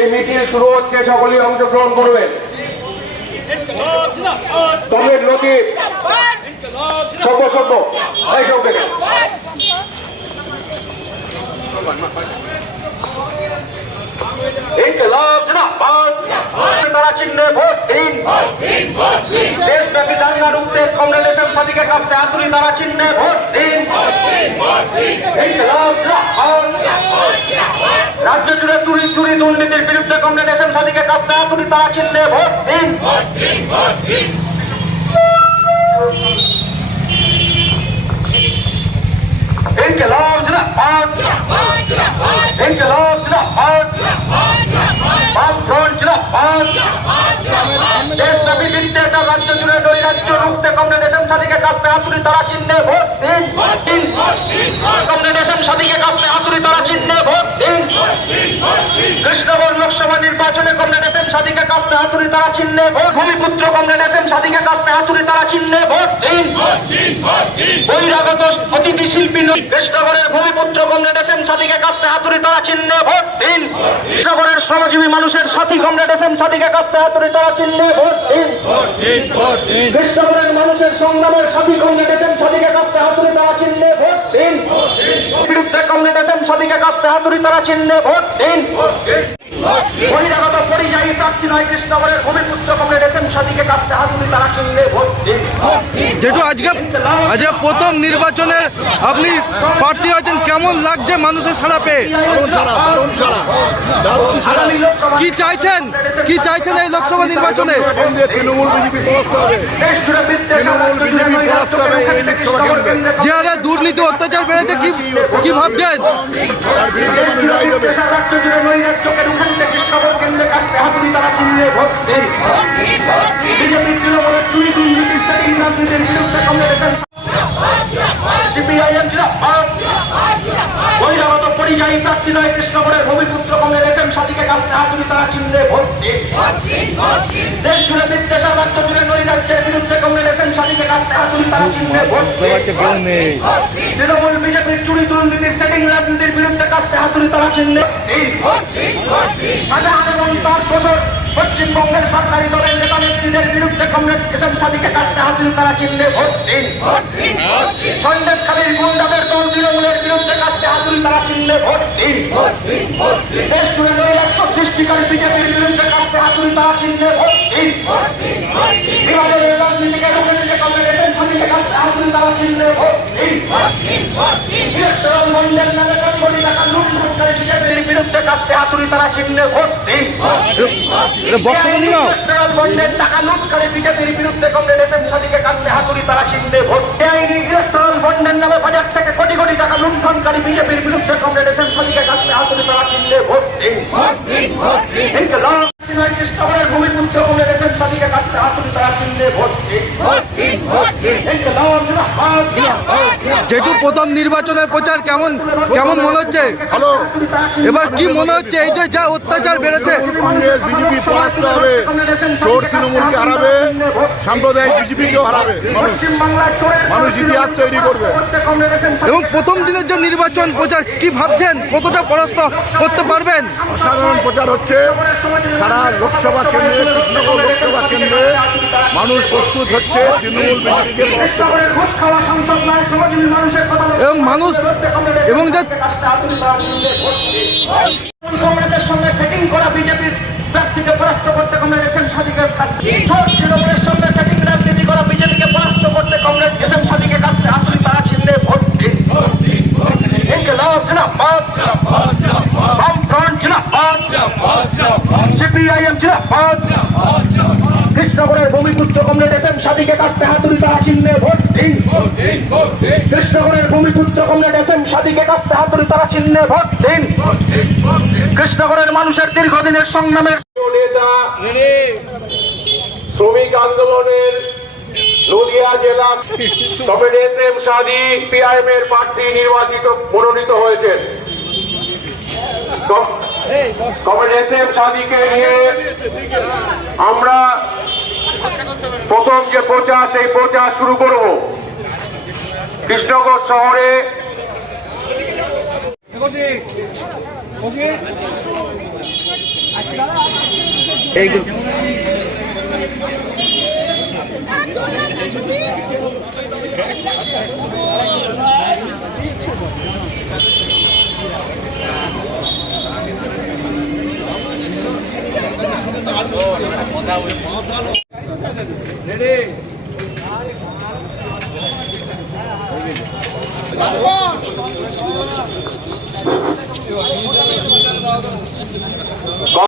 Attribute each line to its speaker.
Speaker 1: এই মিছিল শুরু হচ্ছে, সকলেই অংশগ্রহণ করবেন। তবে নদী, সভ্য সভ্য, এই সব ইনকলাব, জিন্দাবাদ। তারা চিহ্নে ভোট দিন। দেশব্যাপী দাঙ্গা রুখতে এম সাদিকের কাছে আতুরি, তারা চিহ্নে ভোট দিন। ইনকলাব, জিন্দাবাদ। রাজ্য জুড়ে চুরি চুরি দুর্নীতির বিরুদ্ধে কমরেড এস এম সাদিকের কাছে আতুরি তারা চিহ্নে ভোট দিন। ইনকলাব জিন্দাবাদ। ইনকলাব জিন্দাবাদ। বামফ্রন্ট জিন্দাবাদ। দেশব্যাপী বিদ্বেষা রাজ্য জুড়ে নই রাজ্য রুখতে কমরেড এস এম সাদিকের কাছে আতুরি তারা চিহ্নে ভোট দিন। কমরেড কাছে হাতুড়ি তারা চিহ্নে ভোট। ভূমিপুত্র কমরেড এস এম সাদিকের কাছে হাতুড়ি তারা চিহ্নে ভোট। দিন বহিরাগত অতিথি শিল্পী। কৃষ্ণগড়ের ভূমিপুত্র কমরেড এস এম সাদিকের কাছে হাতুড়ি তারা চিহ্নে ভোট দিন। কৃষ্ণগড়ের শ্রমজীবী মানুষের সাথী কমরেড এস এম সাদিকের কাছে হাতুড়ি তারা চিহ্নে ভোট দিন। কৃষ্ণগড়ের মানুষের সংগ্রামের সাথী কমরেড এস এম সাদিকের কাছে হাতুড়ি তারা চিহ্নে ভোট দিন। বিরুদ্ধে কমরেড এস এম সাদিকের কাছে হাতুড়ি তারা চিহ্নে ভোট দিন। বহিরাগত পরিযায়ী প্রার্থী নয় কৃষ্ণগড়ের ভূমিপুত্র কমরেড এস এম সাদিকের কাছে হাতুড়ি তারা চিহ্নে ভোট
Speaker 2: যেটু আজকে আজকে প্রথম নির্বাচনের আপনি প্রার্থী হয়েছেন। কেমন লাগছে মানুষের পেয়ে?
Speaker 3: সারা
Speaker 1: লোকসভা
Speaker 2: কি চাইছেন? কি চাইছেন এই লোকসভা নির্বাচনে?
Speaker 3: তৃণমূল বিজেপি।
Speaker 2: যে হারে দুর্নীতি অত্যাচার বেড়েছে কি কি ভাবছেন
Speaker 3: তার বিরুদ্ধে মানুষ রায় দেবে
Speaker 1: বিদ্বেষ আর রাজ্য জুড়ে নৈরাজ্যকে রুখতে কৃষ্ণগড় কেন্দ্রে কাছে হাতুড়ি তারা ভোট দিন বিজেপি তৃণমূলের চুরি দুর্নীতির সেটিং রাজনীতির বিরুদ্ধে কংগ্রেসের সিপিআইএম বহিরাগত পরিযায়ী প্রার্থী নয় কৃষ্ণগড়ের ভূমিপুত্র কংগ্রেস এম সাথীকে কাছে হাতুড়ি তারা চিহ্নে ভোট দিন দেশ জুড়ে বিদ্বেষ রাজ্য জুড়ে নৈরাজ্যের বিরুদ্ধে কংগ্রেস এম সাথীকে কাছে হাতুড়ি তারা চিহ্নে ভোট দিন তৃণমূল বিজেপির চুরি দুর্নীতির সেটিং রাজনীতির বিরুদ্ধে কাছে হাতুড়ি তারা চিহ্নে শাহজাহান এবং তার বছর পশ্চিমবঙ্গের সরকারি দলের নেতা নেত্রীদের বিরুদ্ধে কংগ্রেস এসএম সাদিকে কাছে হাতুড়ি তারা চিহ্নে ভোট দিন। সন্দেশকারীর গুন্ডাদের দল তৃণমূলের বিরুদ্ধে কাছে হাতুড়ি তারা চিহ্নে ভোট দিন। দেশ জুড়ে নৈরাজ্য সৃষ্টিকারী বিজেপির বিরুদ্ধে কাছে হাতুড়ি তারা চিহ্নে ভোট দিন। বিভাজনের রাজনীতিকে রুখে দিতে সাদিকে কাছে হাতুড়ি তারা চিহ্নে ভোট দিন। বন্ডের নামে কোটি কোটি টাকা লুটপাটকারী বিরুদ্ধে কাছে হাতুড়ি তারা চিহ্নে ভোট দিন বন্ডের টাকা লুটকারী বিজেপির বিরুদ্ধে কংগ্রেস এসএম সাদিকে কাছে হাতুড়ি তারা চিহ্নে ভোট দেয়নি ইলেকট্রাল বন্ডের নামে বাজার থেকে কোটি কোটি টাকা লুণ্ঠনকারী বিজেপির বিরুদ্ধে কংগ্রেস এসএম সাদিকে কাছে হাতুড়ি তারা চিহ্নে ভোট দিন কৃষ্ণগড়ের ভূমিপুত্র কংগ্রেস এসএম সাদিকে কাছে হাতুড়ি তারা চিহ্নে ভোট দিন ইনকলাব জিন্দাবাদ
Speaker 2: যেহেতু প্রথম নির্বাচনের প্রচার কেমন কেমন মনে হচ্ছে? এবার কি মনে হচ্ছে? এই যে যা অত্যাচার বেড়েছে।
Speaker 3: তৃণমূল কংগ্রেস বিজেপি পরাস্ত হবে চোর তৃণমূলকে হারাবে সাম্প্রদায়িক বিজেপিকেও হারাবে। মানুষ মানুষ ইতিহাস তৈরি করবে।
Speaker 2: এবং প্রথম দিনের যে নির্বাচন প্রচার কি ভাবছেন? কতটা পরাস্ত করতে পারবেন?
Speaker 3: অসাধারণ প্রচার হচ্ছে। সারা লোকসভা কেন্দ্রে কৃষ্ণগড় লোকসভা কেন্দ্রে মানুষ প্রস্তুত হচ্ছে। তৃণমূল বিজেপিকে
Speaker 2: এবং মানুষ এবং যে
Speaker 1: কংগ্রেসের সঙ্গে সেটিং করা বিজেপির প্রার্থীকে পরাস্ত করতে কাছে তৃণমূলের সঙ্গে সেটিং রাজনীতি করা বিজেপিকে পরাস্ত করতে কংগ্রেস এসএম সাদিকের কাছে হাতুড়ি তারা চিহ্নে ভোট দিন ইনকলাব জিন্দাবাদ বামফ্রন্ট জিন্দাবাদ কৃষ্ণগড়ের ভূমিপুত্র কংগ্রেস এসএম সাদিকে কাছে হাতুড়ি তারা চিহ্নে ভোট দিন। কৃষ্ণগড়ের ভূমিপুত্র কংগ্রেস এসএম সাদিকে কাছে হাতুড়ি তারা চিহ্নে ভোট দিন। কৃষ্ণগড়ের মানুষের দীর্ঘদিনের সংগ্রামের
Speaker 4: শ্রমিক আন্দোলনের নদিয়া জেলা comrade S M Sadi PIM এর প্রার্থী নির্বাচিত, মনোনীত হয়েছেন। কমলেশের স্বামীকে নিয়ে আমরা প্রথম যে প্রচার সেই প্রচার শুরু করব। কৃষ্ণগড় শহরে
Speaker 2: এই రెడీ